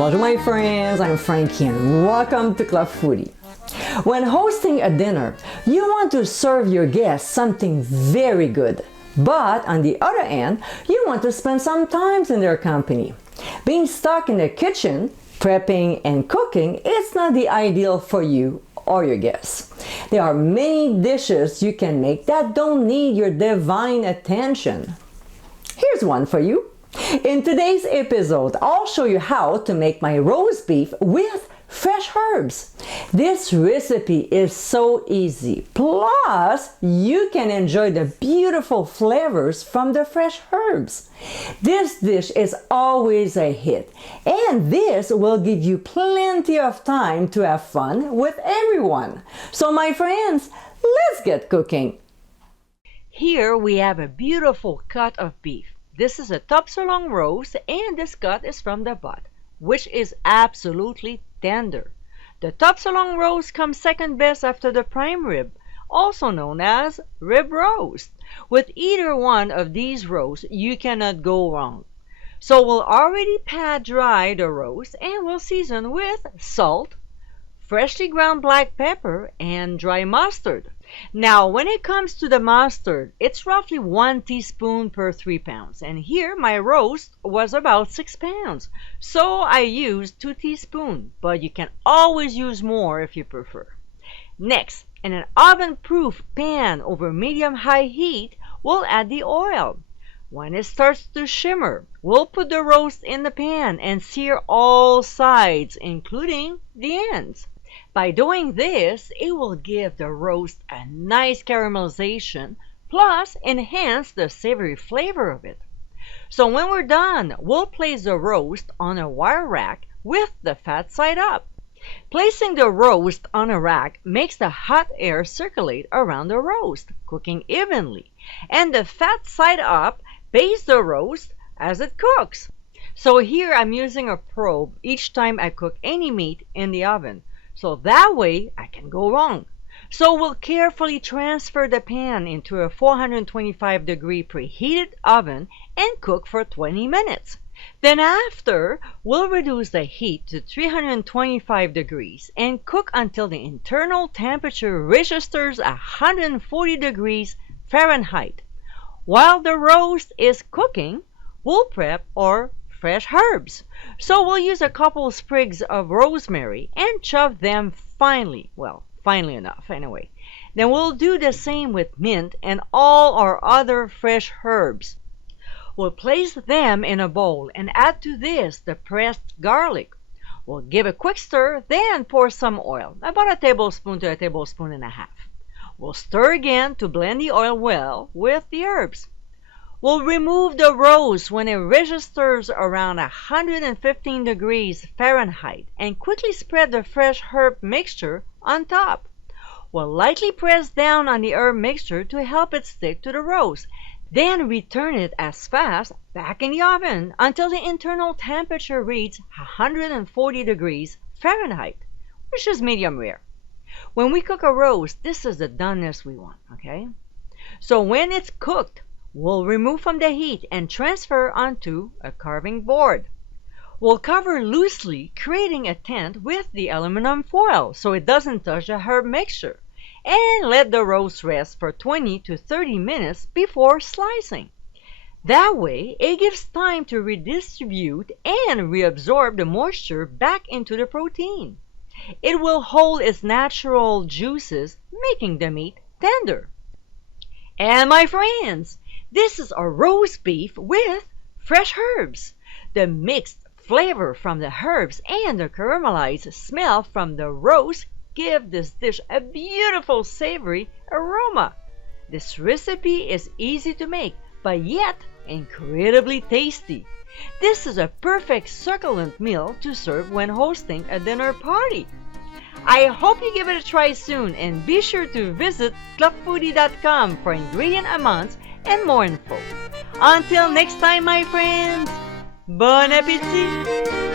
Bonjour my friends, I'm Frankie and welcome to Club Foodie. When hosting a dinner, you want to serve your guests something very good. But on the other hand, you want to spend some time in their company. Being stuck in the kitchen, prepping and cooking is not the ideal for you or your guests. There are many dishes you can make that don't need your divine attention. Here's one for you. In today's episode, I'll show you how to make my roast beef with fresh herbs. This recipe is so easy. Plus, you can enjoy the beautiful flavors from the fresh herbs. This dish is always a hit, and this will give you plenty of time to have fun with everyone. So my friends, let's get cooking. Here we have a beautiful cut of beef. This is a top sirloin roast, and this cut is from the butt, which is absolutely tender. The top sirloin roast comes second best after the prime rib, also known as rib roast. With either one of these roasts, you cannot go wrong. So we'll already pat dry the roast, and we'll season with salt, freshly ground black pepper, and dry mustard. Now, when it comes to the mustard, it's roughly 1 teaspoon per 3 pounds. And here my roast was about 6 pounds. So I used 2 teaspoons, but you can always use more if you prefer. Next, in an oven-proof pan over medium-high heat, we'll add the oil. When it starts to shimmer, we'll put the roast in the pan and sear all sides, including the ends. By doing this, it will give the roast a nice caramelization, plus enhance the savory flavor of it. So when we're done, we'll place the roast on a wire rack with the fat side up. Placing the roast on a rack makes the hot air circulate around the roast, cooking evenly, and the fat side up bastes the roast as it cooks. So here I'm using a probe each time I cook any meat in the oven. So that way I can go wrong. So we'll carefully transfer the pan into a 425-degree preheated oven and cook for 20 minutes. Then after, we'll reduce the heat to 325 degrees and cook until the internal temperature registers 140 degrees Fahrenheit. While the roast is cooking, we'll prep our fresh herbs. So we'll use a couple sprigs of rosemary and chop them finely. Well, finely enough anyway. Then we'll do the same with mint and all our other fresh herbs. We'll place them in a bowl and add to this the pressed garlic. We'll give a quick stir, then pour some oil, about a tablespoon to a tablespoon and a half. We'll stir again to blend the oil well with the herbs. We'll remove the roast when it registers around 115 degrees Fahrenheit and quickly spread the fresh herb mixture on top. We'll lightly press down on the herb mixture to help it stick to the roast. Then return it as fast back in the oven until the internal temperature reaches 140 degrees Fahrenheit, which is medium rare. When we cook a roast, this is the doneness we want, okay? So when it's cooked, we'll remove from the heat and transfer onto a carving board. We'll cover loosely, creating a tent with the aluminum foil so it doesn't touch the herb mixture, and let the roast rest for 20 to 30 minutes before slicing. That way, it gives time to redistribute and reabsorb the moisture back into the protein. It will hold its natural juices, making the meat tender. And my friends, this is a roast beef with fresh herbs. The mixed flavor from the herbs and the caramelized smell from the roast give this dish a beautiful savory aroma. This recipe is easy to make, but yet incredibly tasty. This is a perfect succulent meal to serve when hosting a dinner party. I hope you give it a try soon, and be sure to visit clubfoodie.com for ingredient amounts and more info. Until next time, my friends, bon appétit!